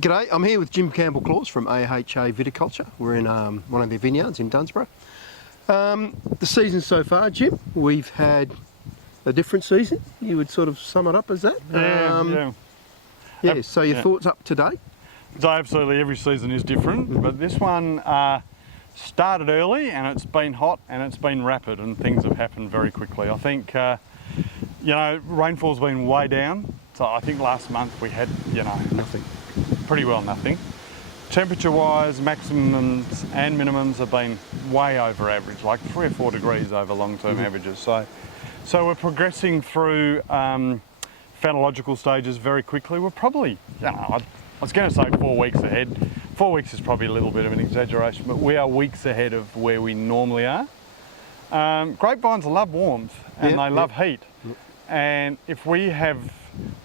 G'day, I'm here with Jim Campbell-Claus from AHA Viticulture. We're in one of their vineyards in Dunsborough. The season so far, Jim, we've had a different season. You would sort of sum it up as that? Yeah, so your thoughts up to date? So absolutely every season is different, but this one started early and it's been hot and it's been rapid and things have happened very quickly. I think, you know, rainfall's been way down. So I think last month we had, you know, Nothing. Pretty well nothing. Temperature-wise, maximums and minimums have been way over average, like 3 or 4 degrees over long-term averages. So we're progressing through phenological stages very quickly. We're probably, you know, I was going to say 4 weeks ahead. 4 weeks is probably a little bit of an exaggeration, but we are weeks ahead of where we normally are. Grapevines love warmth and they love heat. And if we have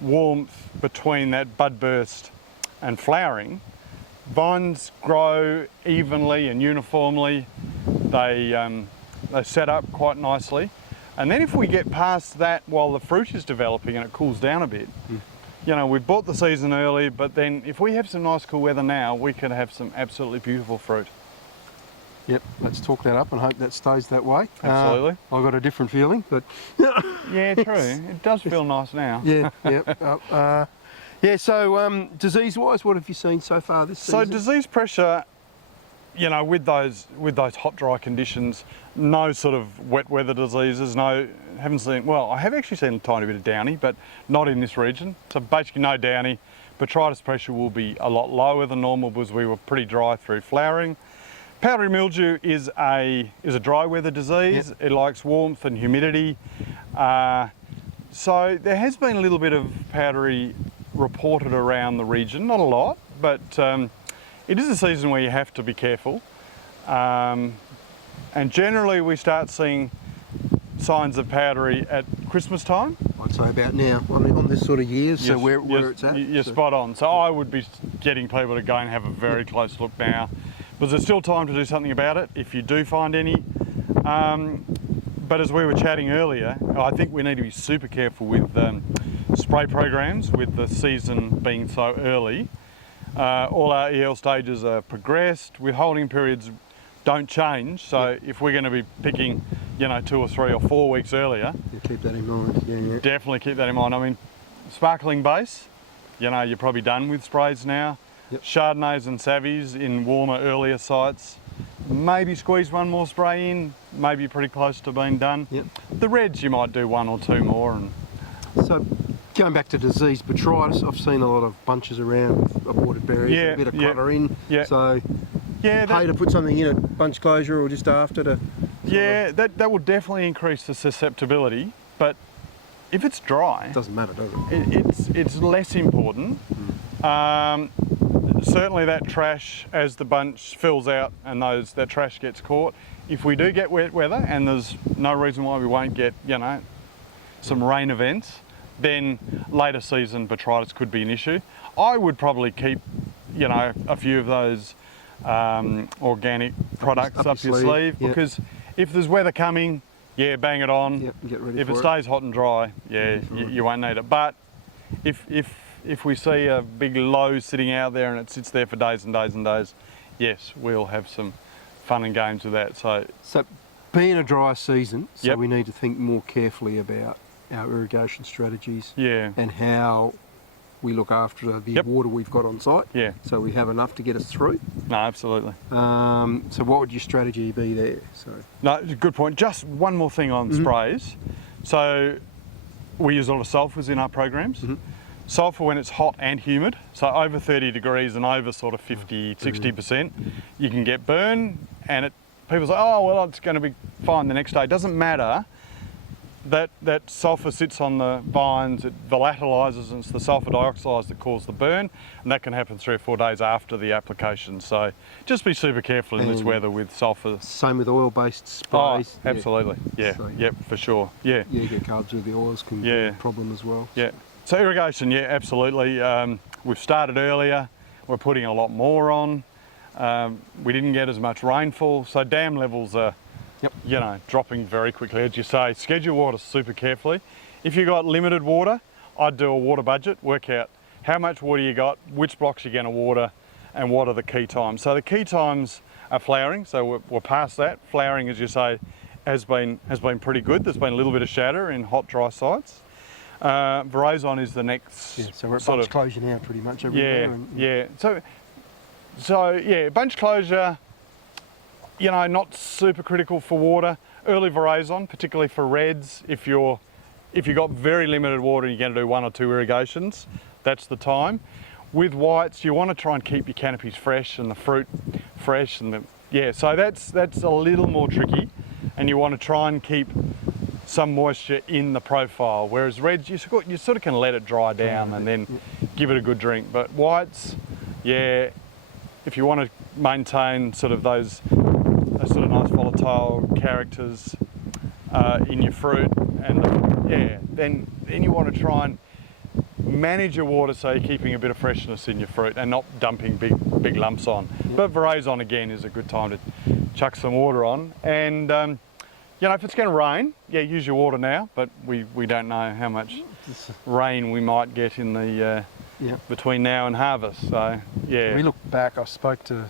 warmth between that bud burst and flowering, vines grow evenly and uniformly. They set up quite nicely. And then if we get past that while the fruit is developing and it cools down a bit, you know, we've bought the season early, but then if we have some nice cool weather now, we could have some absolutely beautiful fruit. Yep, let's talk that up and hope that stays that way. Absolutely. I've got a different feeling, but... Yeah, true. It does feel nice now. Yeah, yeah. Yeah, so disease-wise, what have you seen so far this season? So disease pressure, you know, with those hot, dry conditions, no sort of wet weather diseases, haven't seen, well, I have actually seen a tiny bit of downy, but not in this region. So basically no downy. Botrytis pressure will be a lot lower than normal because we were pretty dry through flowering. Powdery mildew is a dry weather disease. Yep. It likes warmth and humidity. So there has been a little bit of powdery reported around the region, not a lot, but it is a season where you have to be careful. And generally we start seeing signs of powdery at Christmas time. I'd say about now, on this sort of year, so where it's at. You're spot on. So I would be getting people to go and have a very close look now, because there's still time to do something about it if you do find any. But as we were chatting earlier, I think we need to be super careful with spray programs with the season being so early. All our EL stages are progressed, withholding periods don't change, so if we're going to be picking, you know, 2 or 3 or 4 weeks earlier, keep that in mind. Yeah. Definitely keep that in mind. I mean, sparkling base, you know, you're probably done with sprays now. Yep. Chardonnays and Savies in warmer, earlier sites, maybe squeeze 1 more spray in, maybe pretty close to being done. Yep. The reds you might do 1 or 2 more. And so going back to disease, botrytis, I've seen a lot of bunches around with aborted berries, a bit of clutter in. So pay to put something in at bunch closure or just after to... that will definitely increase the susceptibility, but if it's dry... It doesn't matter, does it? It's less important. Certainly that trash, as the bunch fills out and that trash gets caught, if we do get wet weather, and there's no reason why we won't get, you know, some rain events, then later season botrytis could be an issue. I would probably keep, you know, a few of those organic products up your sleeve, because if there's weather coming, bang it on. Get ready if for it stays hot and dry, you won't need it. But if we see a big low sitting out there and it sits there for days and days and days, yes, we'll have some fun and games with that. So being a dry season, we need to think more carefully about our irrigation strategies and how we look after the water we've got on site, so we have enough to get us through. No, absolutely. So what would your strategy be there? No, good point. Just one more thing on sprays. So we use a lot of sulphurs in our programs. Sulphur when it's hot and humid, so over 30 degrees and over sort of 50, 60%, you can get burn, and people say, oh, well, it's going to be fine the next day. It doesn't matter. That sulphur sits on the vines, it volatilizes, and it's the sulphur dioxide that causes the burn, and that can happen 3 or 4 days after the application. So just be super careful in this weather with sulphur. Same with oil-based sprays. Oh, absolutely. For sure. Yeah, get carbs with the oils can be a problem as well. So irrigation, absolutely. We've started earlier. We're putting a lot more on. We didn't get as much rainfall, so dam levels are you know, dropping very quickly. As you say, schedule water super carefully. If you've got limited water, I'd do a water budget, work out how much water you got, which blocks you're going to water, and what are the key times. So the key times are flowering, so we're past that. Flowering, as you say, has been pretty good. There's been a little bit of shatter in hot, dry sites. Veraison is the next. Yeah, so we're at bunch closure now, pretty much everywhere. Yeah. So yeah, bunch closure. You know, not super critical for water. Early veraison, particularly for reds, if you've got very limited water and you're going to do 1 or 2 irrigations, that's the time. With whites, you want to try and keep your canopies fresh and the fruit fresh, and so that's a little more tricky, and you want to try and keep some moisture in the profile. Whereas reds, you sort of can let it dry down and then give it a good drink. But whites, yeah, if you want to maintain sort of those sort of nice volatile characters in your fruit, and then you want to try and manage your water so you're keeping a bit of freshness in your fruit and not dumping big lumps on. But veraison again is a good time to chuck some water on. And you know, if it's going to rain, yeah, use your water now. But we don't know how much rain we might get in the between now and harvest. So yeah. We look back. I spoke to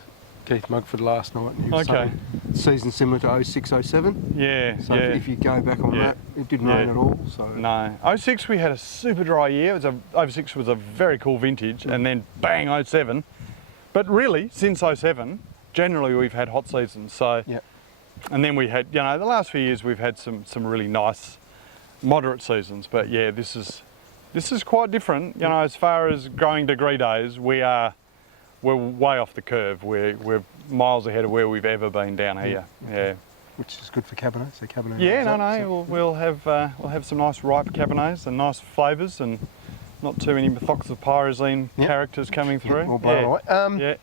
Keith Mugford last night, and he was saying season similar to 06-07. Yeah. So if you go back on that, it didn't rain at all. So no, 06 we had a super dry year. 06 was a very cool vintage, and then bang 07. But really, since 07, generally we've had hot seasons. So and then we had, you know, the last few years we've had some really nice moderate seasons. But yeah, this is quite different. You know, as far as growing degree days, we're way off the curve. We're miles ahead of where we've ever been down here. Yeah. Which is good for Cabernet. So Cabernet. Yeah, we'll have some nice ripe Cabernets and nice flavours, and not too many methoxypyrazine characters coming through. All right.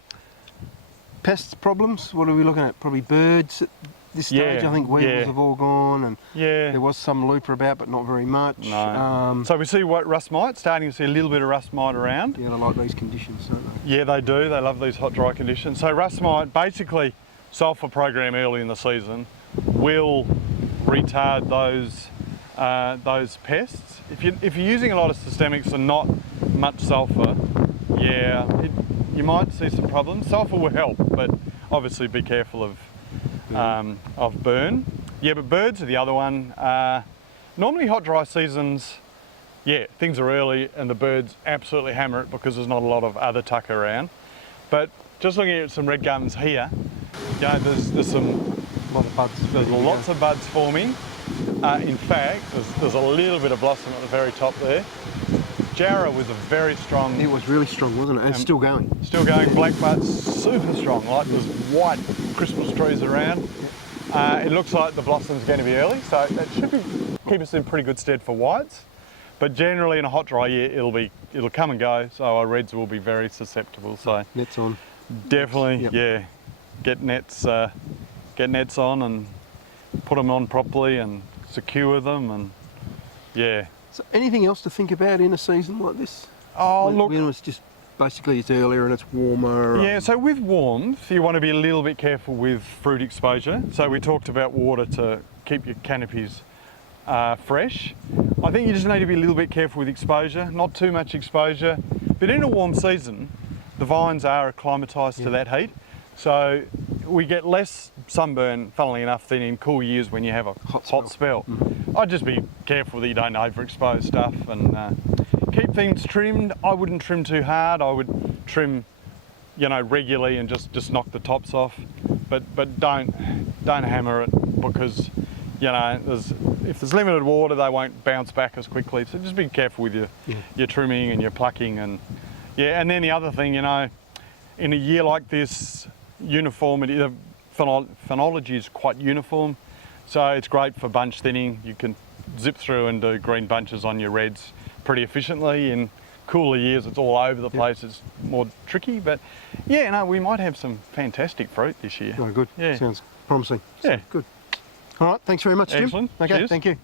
Pests problems. What are we looking at? Probably birds at this stage. I think weevils have all gone, and there was some looper about, but not very much. No. So we see rust mite, starting to see a little bit of rust mite around. Yeah, they like these conditions, don't they? Yeah, they do. They love these hot, dry conditions. So rust mite, basically, sulphur program early in the season will retard those pests. If you're using a lot of systemics and not much sulphur, you might see some problems. Sulphur will help, but obviously be careful of burn. Yeah, but birds are the other one. Normally hot, dry seasons, things are early and the birds absolutely hammer it because there's not a lot of other tuck around. But just looking at some red gums here, you know, there's some lot of buds. There's lots of buds forming. In fact, there's a little bit of blossom at the very top there. Jarrah was a very strong... It was really strong, wasn't it? And still going. Still going. Black buds, super strong. Like there's white Christmas trees around. It looks like the blossom's going to be early, so that should keep us in pretty good stead for whites. But generally in a hot, dry year, it'll come and go, so our reds will be very susceptible. So nets on. Definitely, get nets on and put them on properly and secure them, and So anything else to think about in a season like this? Oh, look, when it's just basically it's earlier and it's warmer. Yeah, so with warmth, you want to be a little bit careful with fruit exposure. So we talked about water to keep your canopies fresh. I think you just need to be a little bit careful with exposure, not too much exposure. But in a warm season, the vines are acclimatised to that heat. So we get less sunburn, funnily enough, than in cool years when you have a hot spell. I'd just be careful that you don't overexpose stuff, and keep things trimmed. I wouldn't trim too hard. I would trim, you know, regularly and just knock the tops off. But don't hammer it, because, you know, if there's limited water, they won't bounce back as quickly. So just be careful with your trimming and your plucking, and and then the other thing, you know, in a year like this, uniformity, the phenology is quite uniform, so it's great for bunch thinning. You can zip through and do green bunches on your reds pretty efficiently. In cooler years, it's all over the place. It's more tricky, but we might have some fantastic fruit this year. Oh, good. Sounds promising. Yeah. Good. All right, thanks very much, Jim. Excellent. Okay, Cheers. thank you.